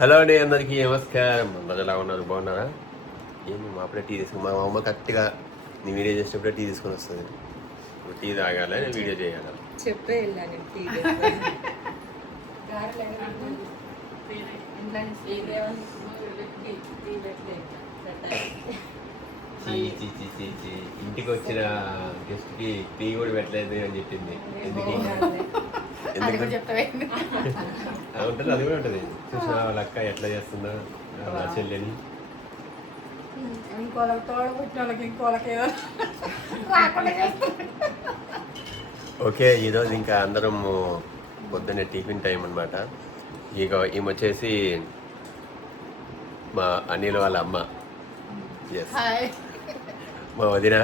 Hello అండి, అందరికీ నమస్కారం. అందరూ ఎలా ఉన్నారు? బాగున్నారా? ఏంటి మా అప్పుడే టీ తీసుకుని మా అమ్మ కరెక్ట్గా నీ వీడియో చేసినప్పుడే టీ తీసుకొని వస్తుంది. టీ తాగాలి, నేను వీడియో చేయాలి. చెప్పే ఇంటికి వచ్చిన గెస్ట్కి టీ కూడా పెట్టలేదు అని చెప్పింది. ఎందుకు ఉంటుంది, అది కూడా ఉంటుంది. చూసిన వాళ్ళ అక్క ఎట్లా చేస్తుందో నా చెల్లెని. ఇంకోళ్ళకి తోడబుట్టిన వాళ్ళకి ఇంకోళ్ళకి ఏదో ఓకే, ఈరోజు ఇంకా అందరం పొద్దున్నే టిఫిన్ టైం అనమాట. ఇక ఈమె వచ్చేసి మా అనిల్ వాళ్ళ అమ్మ. ఎస్, మా వదిన.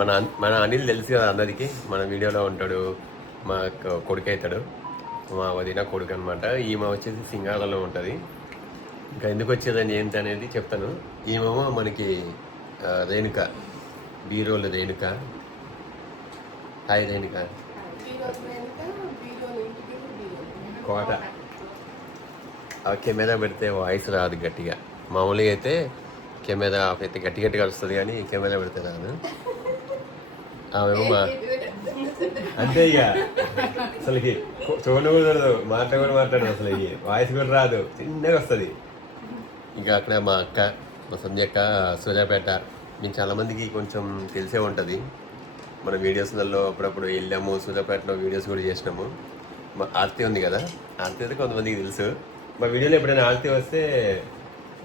మన మన అనిల్ తెలుసు కదా అందరికీ, మన వీడియోలో ఉంటాడు, మా కొడుకు అవుతాడు. మా వదిన కొడుకు అనమాట. ఈమె వచ్చేసి సింగాలలో ఉంటుంది. ఇంకా ఎందుకు వచ్చేదని ఏంటి అనేది చెప్తాను. ఈమెమో మనకి రేణుక, బీరోలు రేణుక. హాయ్ రేణుక. కోట. కెమెరా పెడితే వాయిస్ రాదు గట్టిగా. మామూలుగా అయితే కెమెరా అయితే గట్టి గట్టిగా వస్తుంది, కానీ కెమెరా పెడితే రాదు. ఆమెమో మా అంతే. ఇక అసలుకి చూడ కుదరదు, మాట కూడా మాట్లాడదు, అసలు వాయిస్ కూడా రాదు, చిన్నగా వస్తుంది. ఇంకా అక్కడ మా అక్క, మా సంధ్యక్క, సూర్యాపేట. మీకు చాలామందికి కొంచెం తెలిసే ఉంటుంది. మన వీడియోస్లలో అప్పుడప్పుడు వెళ్ళాము, సూర్యాపేటలో వీడియోస్ కూడా చేసినాము. మా ఆర్తి ఉంది కదా, ఆర్తి అయితే కొంతమందికి తెలుసు. మా వీడియోలో ఎప్పుడైనా ఆర్తి వస్తే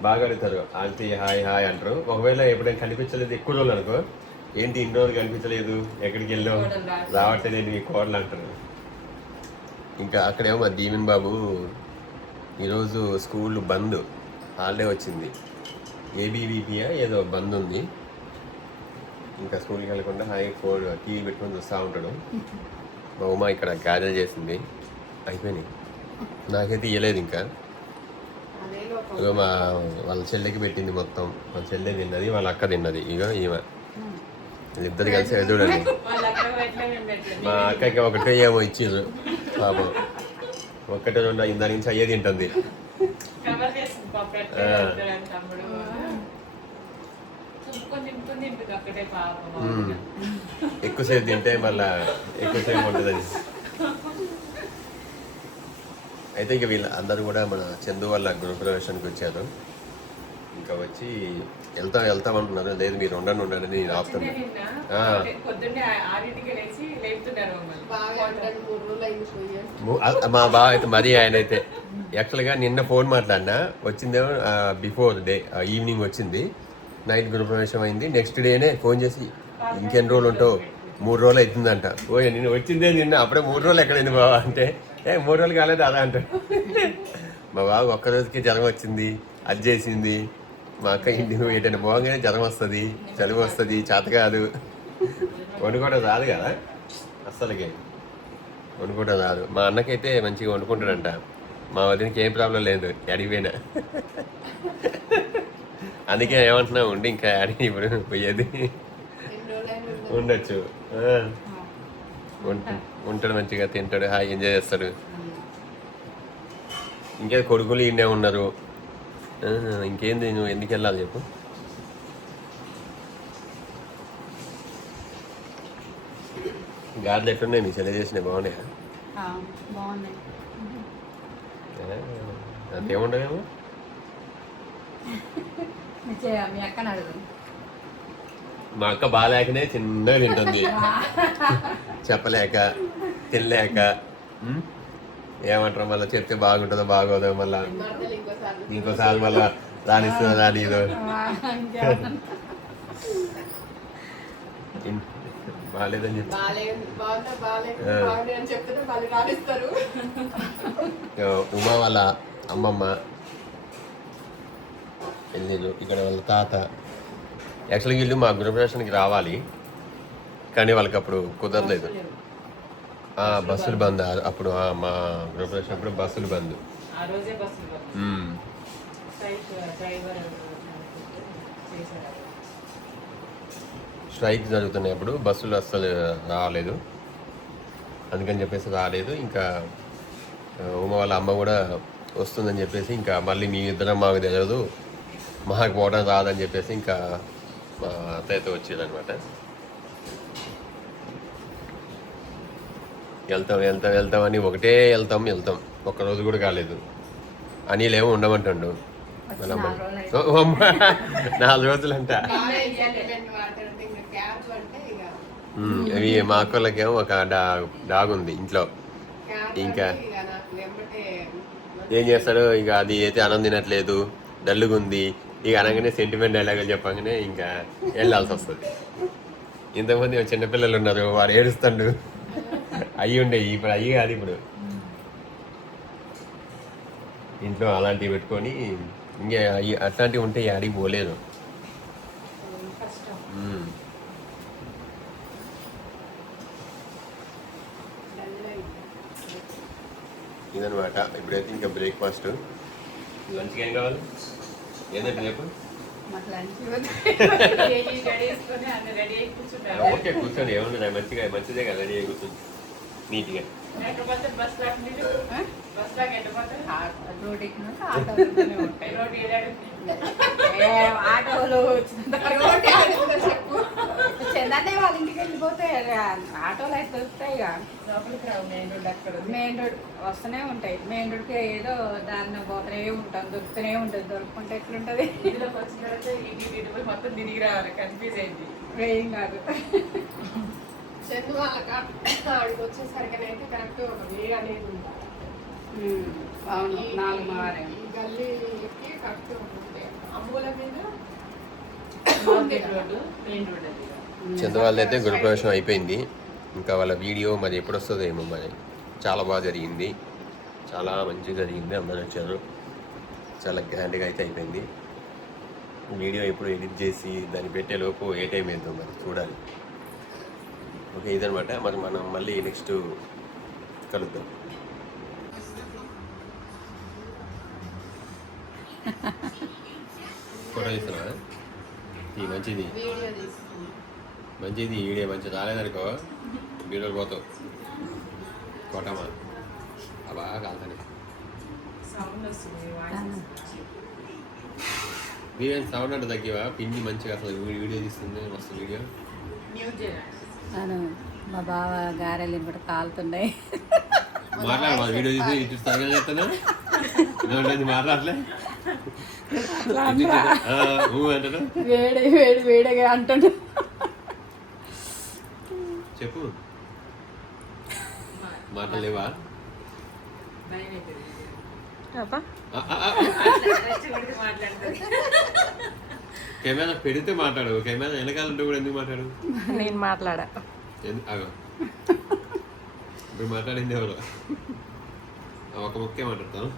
బాగా అడుగుతారు, ఆర్తి హాయ్ హాయ్ అంటారు. ఒకవేళ ఎప్పుడైనా కనిపించలేదు ఎక్కువ రోజులు అనుకో, ఏంటి ఇన్ని రోజులు కనిపించలేదు, ఎక్కడికి వెళ్ళావు, రావట్లేదు మీ కోడలు అంటారు. ఇంకా అక్కడేమో మా దీవెన్ బాబు ఈరోజు స్కూల్ బంద్, హాలిడే వచ్చింది. ఏబీవీపీయా ఏదో బంద్ ఉంది. ఇంకా స్కూల్కి వెళ్ళకుండా ఫోన్ టీవీ పెట్టుకొని చూస్తూ ఉంటాడు. మా ఉమ్మ ఇక్కడ గాజలు చేసింది, అయిపోయినాయి. నాకైతే ఇవ్వలేదు ఇంకా. ఇగో వాళ్ళ చెల్లెకి పెట్టింది మొత్తం. వాళ్ళ చెల్లె తిన్నది, వాళ్ళ అక్క తిన్నది. ఇగో ఈమె వీళ్ళిద్దరు కలిసి చూడండి. మా అక్కకి ఒకటే ఏమో ఇచ్చిండ్రు పాపం. ఒక్కటే రెండు ఇందా నుంచి అయ్యే తింటుంది. ఎక్కువసేపు తింటే మళ్ళా ఎక్కువసేపు ఉంటుందని. అయితే ఇంక వీళ్ళు అందరూ కూడా మన చందు వాళ్ళ గృహప్రవేశానికి వచ్చారు. ఇంకా వచ్చి వెళ్తామంటున్నారు. లేదు మీరు ఉండండి నేను ఆపుతున్నాను. మా బావ అయితే మరీ ఆయన అయితే యాక్చువల్గా నిన్న ఫోన్ మాట్లాడినా, వచ్చిందేమో బిఫోర్ డే ఈవినింగ్ వచ్చింది. నైట్ గృహప్రవేశం అయింది. నెక్స్ట్ డేనే ఫోన్ చేసి ఇంకెన్ని రోజులు ఉంటావు, 3 రోజులు అవుతుందంట. ఓ నేను వచ్చిందే నిన్న, అప్పుడే 3 రోజులు ఎక్కడైంది బావ అంటే, 3 రోజులు కాలేదు అలా అంటాడు. మా బాబు ఒక్కరోజుకి జ్వరం వచ్చింది, అది చేసింది. మా అక్క ఇంటికి ఏంటంటే పోగానే జ్వరం వస్తుంది, చలి వస్తుంది, చేత కాదు, వండుకోవడం రాదు కదా అస్సలకి. వండుకోవడం రాదు. మా అన్నకైతే మంచిగా వండుకుంటాడంట. మా వదినకి ఏం ప్రాబ్లం లేదు, అడిగిపోయినా. అందుకే ఏమంటున్నా ఉండి ఇంకా అడిగి ఇప్పుడు పోయేది ఉండొచ్చు. ఉంటాడు, మంచిగా తింటాడు, హాయి ఎంజాయ్ చేస్తాడు. ఇంకే కొడుకులు ఈయనే ఉన్నారు. ఇంకేంది, నువ్వు ఎందుకు వెళ్ళాలి చెప్పు. గార్లు ఎట్టున్నాయి నీ చెల్లె చేసినాయి? బాగున్నాయా? అంతేముండవేమో. మా అక్క బాగాలేకనే చిన్నగా తింటుంది, చెప్పలేక తినలేక. ఏమంటారు మళ్ళీ చెప్తే బాగుంటుందో బాగోదో, మళ్ళా ఇంకోసారి మళ్ళా రానిస్తుందో రానిదో. బాగాలేదని చెప్పి ఉమా వాళ్ళ అమ్మమ్మ వెళ్ళిరు. ఇక్కడ వాళ్ళ తాత. యాక్చువల్గా వీళ్ళు మా గృహప్రవేశానికి రావాలి, కానీ వాళ్ళకి అప్పుడు కుదరలేదు. బస్సులు బంద్ అప్పుడు. మా గృహప్రవేశం అప్పుడు బస్సులు బంద్. స్ట్రైక్ జరుగుతున్నాయి అప్పుడు, బస్సులు అస్సలు రాలేదు. అందుకని చెప్పేసి రాలేదు. ఇంకా ఉమ వాళ్ళ అమ్మ కూడా వస్తుందని చెప్పేసి ఇంకా మళ్ళీ మీ ఇద్దరం మాకు తెలియదు, మాకు పోవడం రాదని చెప్పేసి ఇంకా మా అత్తయ్యతో వచ్చేదనమాట. వెళ్తాం అని ఒకటే వెళ్తాం ఒక్కరోజు కూడా కాలేదు. అనిల్ ఏమో ఉండమంటుండు మళ్ళీ 4 రోజులంట. అవి మా అక్కలకేమో ఒక డాగ్ ఉంది ఇంట్లో. ఇంకా ఏం చేస్తాడు, ఇక అది అయితే అన్నం తినట్లేదు, డల్లుగా ఉంది, ఇక అనగానే సెంటిమెంట్ డైలాగులు చెప్పగానే ఇంకా వెళ్ళాల్సి వస్తుంది. ఇంతమంది చిన్నపిల్లలు ఉన్నారు, వాడు ఏడుస్తాడు. అయ్యి ఉండేవి, ఇప్పుడు అయ్యి కాదు. ఇప్పుడు ఇంట్లో అలాంటివి పెట్టుకొని ఇంకా అట్లాంటివి ఉంటే ఆడికి పోలేదు. ఇదనమాట. ఇప్పుడైతే ఇంకా బ్రేక్ఫాస్ట్. లంచ్కి ఏం కావాలి, ఏదంటే రేపు ఓకే కూర్చోండి, ఏమన్నా మంచిదే కదా, రెడీ అయ్యి కూర్చోండి నీట్గా. ఆటోలు చందనే వాళ్ళ ఇంటికి వెళ్ళిపోతే ఆటోలు అయితే దొరుకుతాయి. మెయిన్ రోడ్ వస్తూనే ఉంటాయి. మెయిన్ రోడ్కి ఏదో దారిన పోతూనే ఉంటాం, దొరుకుతూనే ఉంటుంది. దొరుకుంటే ఎట్లుంటది, మొత్తం తిరిగి రావాలి, కన్ఫ్యూజ్ అయింది. ఏం కాదు. చందు ఆడికి వచ్చేసరికి అయితే కరెక్ట్ ఒక వేడి అనేది ఉంటుంది. అవును, 4 వారే ఈ గల్లీకి కరెక్ట్ ఉంటుంది. అమ్మూల మీద మెయిన్ రోడ్ అది. చందు వాళ్ళైతే గృహప్రవేశం అయిపోయింది. ఇంకా వాళ్ళ వీడియో మరి ఎప్పుడు వస్తుందో ఏమో మరి. చాలా బాగా జరిగింది, చాలా మంచిగా జరిగింది, అందరూ వచ్చారు, చాలా గ్రాండ్గా అయితే అయిపోయింది. వీడియో ఎప్పుడు ఎడిట్ చేసి దాన్ని పెట్టేలోపు ఏ టైం ఏందో మరి చూడాలి. ఓకే, ఇదనమాట. మరి మనం మళ్ళీ నెక్స్ట్ కలుద్దాం. ఫోటో తీస్తున్నా, ఈ మంచిది మంచిది వీడియో మంచిది రాలేదనుకో వీడియోలు పోతావు కొట్టమా. బాగా కాల్తానే వీడియో సౌండ్ అంటే తగ్గివా, పిన్ని మంచిగా అసలు వీడియో తీస్తుంది, మస్తు వీడియో. మా బావ గారెలు కూడా కాలుతున్నాయి. మాట్లాడు, వీడియో తీసి ఇటు తగ్గ చెప్తాను మాట్లాడలే వేడి వేడి వేడిగా అంటాడు. చెప్పు, మాట్లాడలేవా? కెమెరా పెడితే మాట్లాడు, కెమెరా వెనకాలంటే కూడా ఎందుకు మాట్లాడు? నేను మాట్లాడా అగో ఇప్పుడు మాట్లాడింది ఎవరు? ఒక ముక్కే మాట్లాడతాను.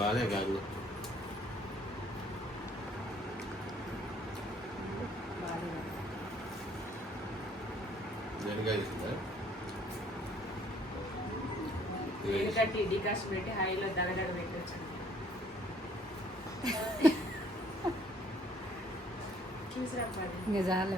బాగా కాదు, వెనకాయ ఇస్తుందా? డికాషన్ పెట్టి హైలో దగదగ పెట్టచ్చు. చూసిరా నిజాలే.